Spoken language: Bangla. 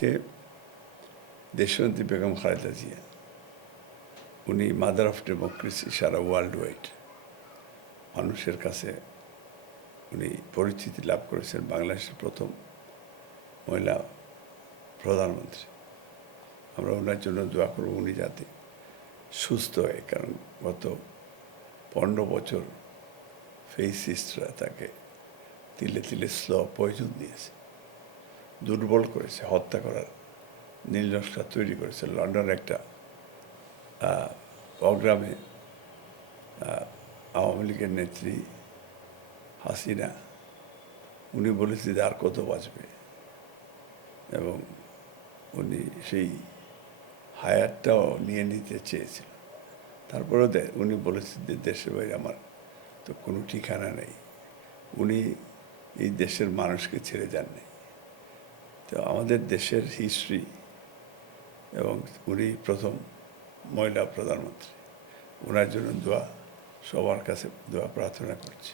কে দেশনেত্রী বেগম খালেদা জিয়া, উনি মাদার অফ ডেমোক্রেসি সারা ওয়ার্ল্ড ওয়াইড মানুষের কাছে উনি পরিচিতি লাভ করেছেন বাংলাদেশের প্রথম মহিলা প্রধানমন্ত্রী। আমরা ওনার জন্য দোয়া করব উনি যাতে সুস্থ হয়, কারণ গত পনেরো বছর ফেসিস্টরা তাকে তিলে তিলে স্ল পয়জন দিয়েছে। দুর্বল করেছে, হত্যা করার নীলনকশা তৈরি করেছে। লন্ডনের একটা প্রোগ্রামে আওয়ামী লীগের নেত্রী হাসিনা, উনি বলেছে যে আর কত বাঁচবে? এবং উনি সেই হায়ারটাও নিয়ে নিতে চেয়েছিল। তারপরেও দে- উনি বলেছেন যে দেশের বাইরে আমার তো কোনো ঠিকানা নেই। উনি এই দেশের মানুষকে ছেড়ে যাননি। তো আমাদের দেশের হিস্ট্রি এবং উনি প্রথম মহিলা প্রধানমন্ত্রী ওনার জন্য দোয়া, সবার কাছে দোয়া প্রার্থনা করছি।